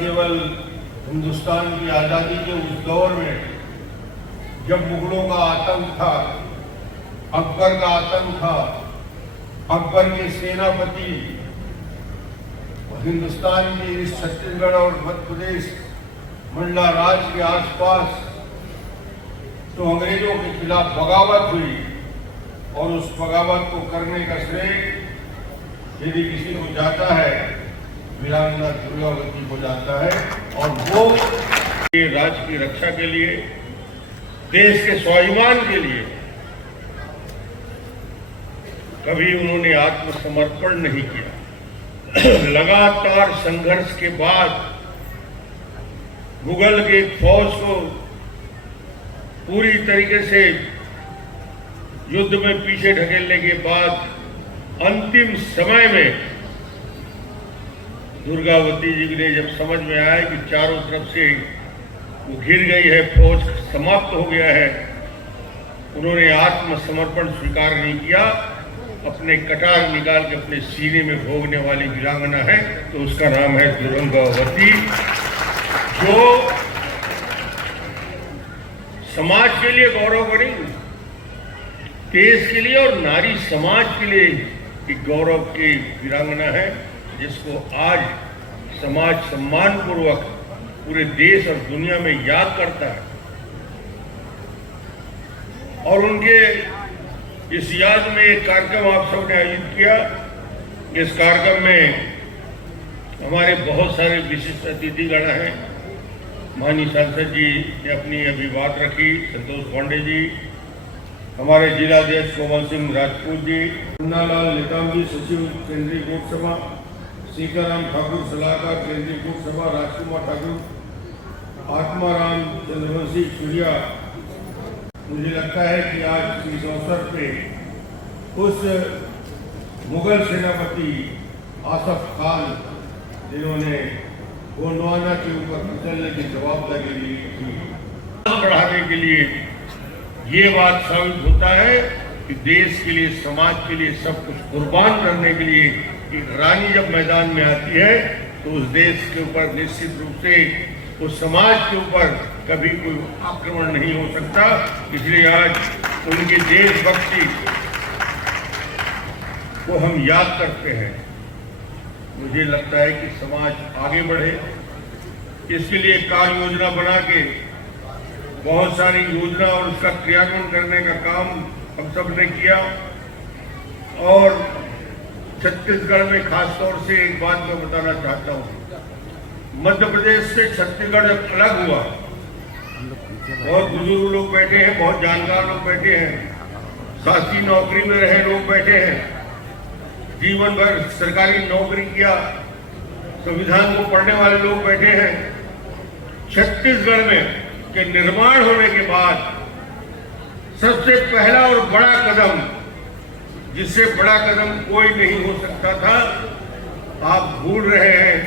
केवल हिंदुस्तान की आज़ादी के उस दौर में जब मुगलों का आतंक था, अकबर का आतंक था, अकबर के सेनापति हिंदुस्तान के इस छत्तीसगढ़ और मध्य प्रदेश मंडला राज के आसपास तो अंग्रेजों के खिलाफ बगावत हुई और उस बगावत को करने का श्रेय यदि किसी को जाता है वीरांगना दुर्गावती को जाता है। और वो ये राज्य की रक्षा के लिए, देश के स्वाभिमान के लिए कभी उन्होंने आत्मसमर्पण नहीं किया। लगातार संघर्ष के बाद मुगल के फौज को पूरी तरीके से युद्ध में पीछे ढकेलने के बाद अंतिम समय में दुर्गावती जी ने जब समझ में आया कि चारों तरफ से वो घिर गई है, फौज समाप्त हो गया है, उन्होंने आत्मसमर्पण स्वीकार नहीं किया। अपने कटार निकाल के अपने सीने में भोगने वाली वीरांगना है तो उसका नाम है दुर्गावती, जो समाज के लिए गौरव बनी, देश के लिए और नारी समाज के लिए एक गौरव की वीरांगना है, जिसको आज समाज सम्मानपूर्वक पूरे देश और दुनिया में याद करता है। और उनके इस याद में एक कार्यक्रम आप सबने आयोजित किया। इस कार्यक्रम में हमारे बहुत सारे विशिष्ट अतिथिगण हैं। माननीय सांसद जी ने अपनी अभी बात रखी, संतोष पांडे जी, हमारे जिलाध्यक्ष कोमल सिंह राजपूत जी, मुन्नालाल नेताम जी, सचिव केंद्रीय लोकसभा, सीताराम ठाकुर सलाहकार केंद्रीय लोकसभा, राजकुमार ठाकुर, आत्माराम चंद्रवंशी सूर्या। मुझे लगता है कि आज इस अवसर पे उस मुगल सेनापति आसफ खान जिन्होंने गोंडवाना के ऊपर कुचलने की जवाबदारी ली थी, बढ़ाने के लिए ये बात साबित होता है कि देश के लिए, समाज के लिए सब कुछ कुर्बान करने के लिए एक रानी जब मैदान में आती है तो उस देश के ऊपर निश्चित रूप से, उस समाज के ऊपर कभी कोई आक्रमण नहीं हो सकता। इसलिए आज उनकी देशभक्ति को हम याद करते हैं। मुझे लगता है कि समाज आगे बढ़े, इसके लिए कार्य योजना बना के बहुत सारी योजना और उसका क्रियान्वयन करने का काम हम सब ने किया। और छत्तीसगढ़ में खासतौर से एक बात मैं बताना चाहता हूँ, मध्य प्रदेश से छत्तीसगढ़ जब अलग हुआ, बहुत बुजुर्ग लोग बैठे हैं, बहुत जानकार लोग बैठे हैं, शासकीय नौकरी में रहे लोग बैठे हैं, जीवन भर सरकारी नौकरी किया, संविधान को पढ़ने वाले लोग बैठे हैं। छत्तीसगढ़ में के निर्माण होने के बाद सबसे पहला और बड़ा कदम, जिससे बड़ा कदम कोई नहीं हो सकता था, आप भूल रहे हैं,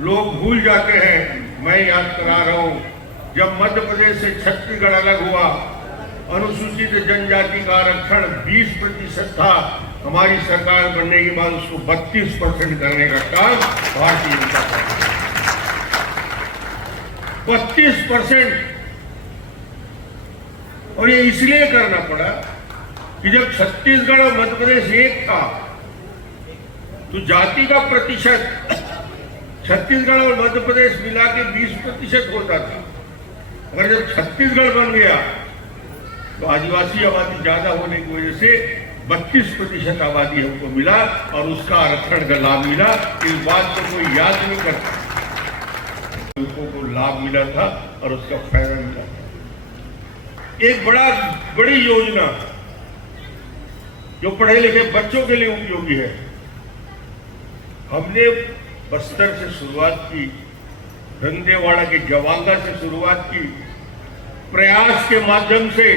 लोग भूल जाते हैं, मैं याद करा रहा हूं। जब मध्य प्रदेश से छत्तीसगढ़ अलग हुआ, अनुसूचित जनजाति का आरक्षण 20% था। हमारी सरकार बनने के बाद उसको 32% करने का काम भारतीय जनता पार्टी, 32%। और ये इसलिए करना पड़ा कि जब छत्तीसगढ़ और मध्य प्रदेश एक था तो जाति का प्रतिशत छत्तीसगढ़ और मध्य प्रदेश मिला के 20% होता था। अगर जब छत्तीसगढ़ बन गया तो आदिवासी आबादी ज्यादा होने की वजह से 32% आबादी हमको मिला और उसका आरक्षण का लाभ मिला। इस बात को कोई याद नहीं करता, लोगों को लाभ मिला था और उसका फायदा मिला था। एक बड़ी योजना जो पढ़े लिखे बच्चों के लिए उपयोगी है, हमने बस्तर से शुरुआत की, दंतेवाड़ा के जवांगा से शुरुआत की। प्रयास के माध्यम से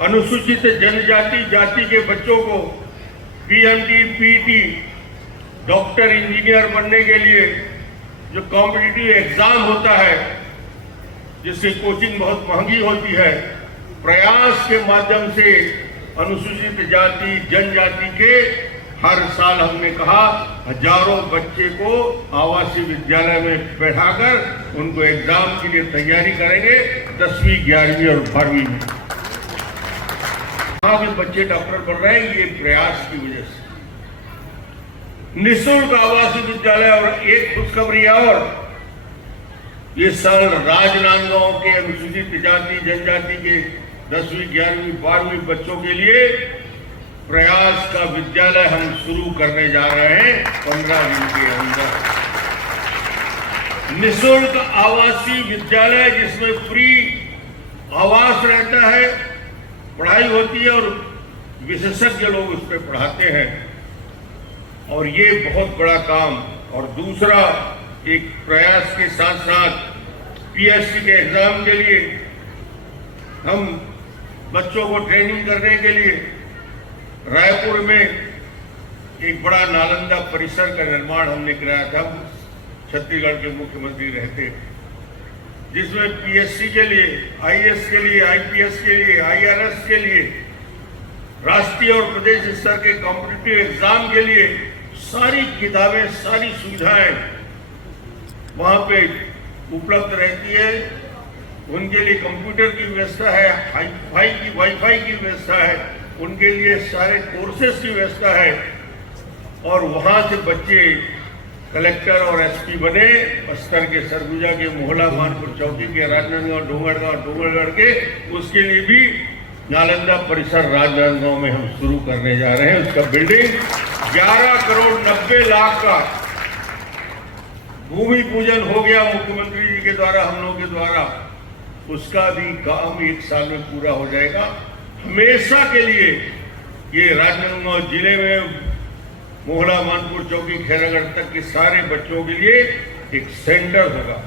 अनुसूचित जनजाति जाति के बच्चों को पीएमटी, पीटी, डॉक्टर, इंजीनियर बनने के लिए जो कॉम्पिटिटिव एग्जाम होता है, जिससे कोचिंग बहुत महंगी होती है, प्रयास के माध्यम से अनुसूचित जाति जनजाति के हर साल हमने कहा हजारों बच्चे को आवासीय विद्यालय में बैठाकर उनको एग्जाम के लिए तैयारी करेंगे 10वीं 11वीं और 12वीं में। वहां भी बच्चे डॉक्टर बन रहे हैं ये प्रयास की वजह से। निःशुल्क आवासीय विद्यालय और एक खुशखबरी और इस साल राजनांदगांव के अनुसूचित जाति जनजाति के 10वीं 11वीं 12वीं बच्चों के लिए प्रयास का विद्यालय हम शुरू करने जा रहे हैं 15 दिन के अंदर। निःशुल्क आवासीय विद्यालय जिसमें फ्री आवास रहता है, पढ़ाई होती है और विशेषज्ञ लोग उस पर पढ़ाते हैं और ये बहुत बड़ा काम। और दूसरा एक प्रयास के साथ साथ पीएससी के एग्जाम के लिए हम बच्चों को ट्रेनिंग करने के लिए रायपुर में एक बड़ा नालंदा परिसर का निर्माण हमने कराया था। छत्तीसगढ़ के मुख्यमंत्री रहते, जिसमें पीएससी के लिए, आईएएस के लिए, आईपीएस के लिए, आईआरएस के लिए, राष्ट्रीय और प्रदेश स्तर के कॉम्पिटिटिव एग्जाम के लिए सारी किताबें, सारी सुविधाएं वहां पे उपलब्ध रहती है। उनके लिए कंप्यूटर की व्यवस्था है, वाईफाई की व्यवस्था है, उनके लिए सारे कोर्सेज की व्यवस्था है और वहां से बच्चे कलेक्टर और एसपी बने। बस्तर के सरगुजा के, मोहला, मानपुर चौकी के, राजनांदगांव, डोंगरगढ़ के, उसके लिए भी नालंदा परिसर राजनांदगांव में हम शुरू करने जा रहे हैं। उसका बिल्डिंग 11 करोड़ 90 लाख का भूमि पूजन हो गया मुख्यमंत्री जी के द्वारा, हम लोगों के द्वारा। उसका भी काम 1 साल में पूरा हो जाएगा। हमेशा के लिए ये राजनांदगांव जिले में मोहला, मानपुर चौकी, खैरागढ़ तक के सारे बच्चों के लिए एक सेंटर होगा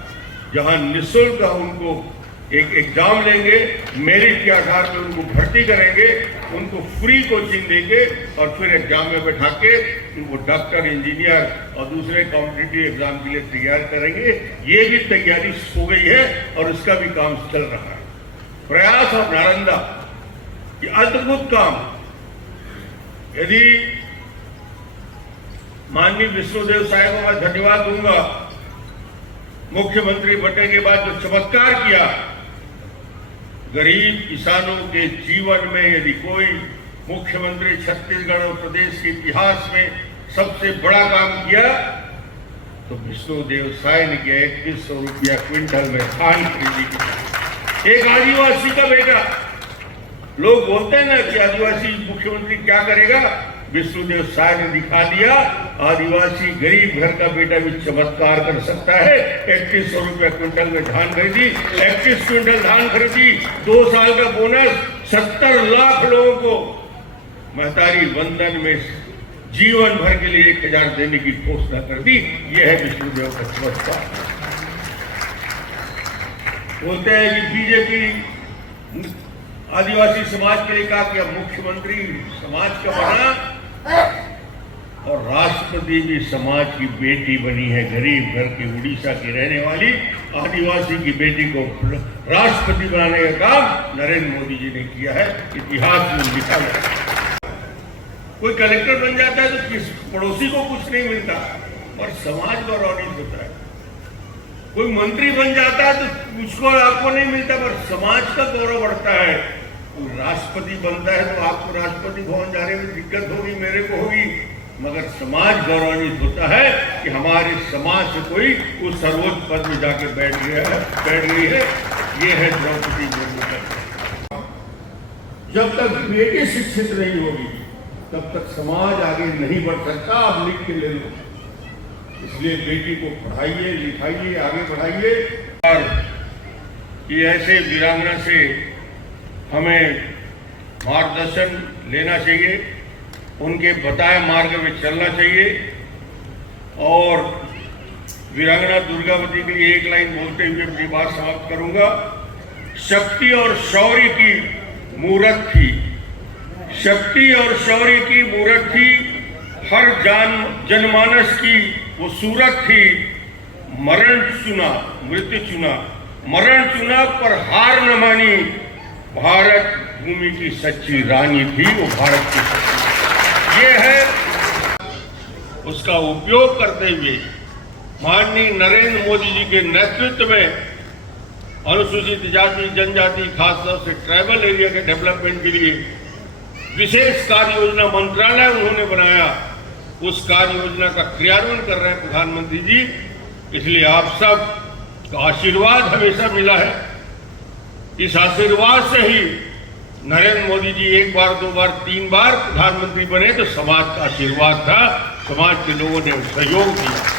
जहां निःशुल्क उनको एक एग्जाम लेंगे, मेरिट के आधार पर उनको भर्ती करेंगे, उनको फ्री कोचिंग देंगे और फिर एग्जाम में बैठा के उनको डॉक्टर, इंजीनियर और दूसरे कॉम्पिटिटिव एग्जाम के लिए तैयार करेंगे। ये भी तैयारी हो गई है और इसका भी काम चल रहा है। प्रयास और नालंदा ये अद्भुत काम। यदि माननीय विष्णुदेव साहब को मैं धन्यवाद दूंगा, मुख्यमंत्री बनने के बाद जो चमत्कार किया, गरीब किसानों के जीवन में यदि कोई मुख्यमंत्री छत्तीसगढ़ और प्रदेश के इतिहास में सबसे बड़ा काम किया तो विष्णुदेव साय ने किया। 2100 रुपया क्विंटल में धान खरीदी की। एक आदिवासी का बेटा, लोग बोलते हैं ना कि आदिवासी मुख्यमंत्री क्या करेगा, विष्णुदेव साय ने दिखा दिया। आदिवासी गरीब घर का बेटा भी चमत्कार कर सकता है। 3100 रुपया क्विंटल में धान खरीदी, 31 क्विंटल धान खरीदी, 2 साल का बोनस, 70 लाख लोगों को महतारी वंदन में जीवन भर के लिए 1000 देने की घोषणा कर दी। यह है विष्णुदेव का चमत्कार। बोलते हैं कि बीजेपी आदिवासी समाज के लिए कहा कि अब मुख्यमंत्री समाज का बना और राष्ट्रपति भी समाज की बेटी बनी है। गरीब घर की उड़ीसा की रहने वाली आदिवासी की बेटी को राष्ट्रपति बनाने का काम नरेंद्र मोदी जी ने किया है। इतिहास में लिखा है। कोई कलेक्टर बन जाता है तो किस पड़ोसी को कुछ नहीं मिलता और समाज गौरवान्वित होता है। कोई मंत्री बन जाता है तो उसको आपको नहीं मिलता पर समाज का गौरव बढ़ता है। राष्ट्रपति बनता है तो आपको राष्ट्रपति भवन जाने में दिक्कत होगी, मेरे को होगी, मगर समाज गौरवान्वित होता है कि हमारे समाज से कोई उस सर्वोच्च पद में जाके बैठ गई है। ये है द्रौपदी मुर्मू। जब तक बेटी शिक्षित नहीं होगी तब तक समाज आगे नहीं बढ़ सकता। आप लिख के ले लो। इसलिए बेटी को पढ़ाइए, लिखाइए, आगे बढ़ाइए और ये ऐसे वीरांगना से हमें मार्गदर्शन लेना चाहिए, उनके बताए मार्ग में चलना चाहिए। और वीरांगना दुर्गावती के लिए एक लाइन बोलते हुए अपनी बात समाप्त करूंगा। शक्ति और शौर्य की मूरत थी, शक्ति और शौर्य की मूरत थी, हर जनमानस की वो सूरत थी। मरण चुना, मृत्यु चुना, मरण चुना पर हार न मानी। भारत भूमि की सच्ची रानी थी वो, भारत की सच्ची। ये है उसका उपयोग करते हुए माननीय नरेंद्र मोदी जी के नेतृत्व में अनुसूचित जाति जनजाति खासतौर से ट्राइबल एरिया के डेवलपमेंट के लिए विशेष कार्य योजना मंत्रालय उन्होंने बनाया, उस कार्य योजना का क्रियान्वयन कर रहे हैं प्रधानमंत्री जी। इसलिए आप सब का आशीर्वाद हमेशा मिला है। इस आशीर्वाद से ही नरेंद्र मोदी जी 1 बार 2 बार 3 बार प्रधानमंत्री बने, तो समाज का आशीर्वाद था, समाज के लोगों ने सहयोग दिया।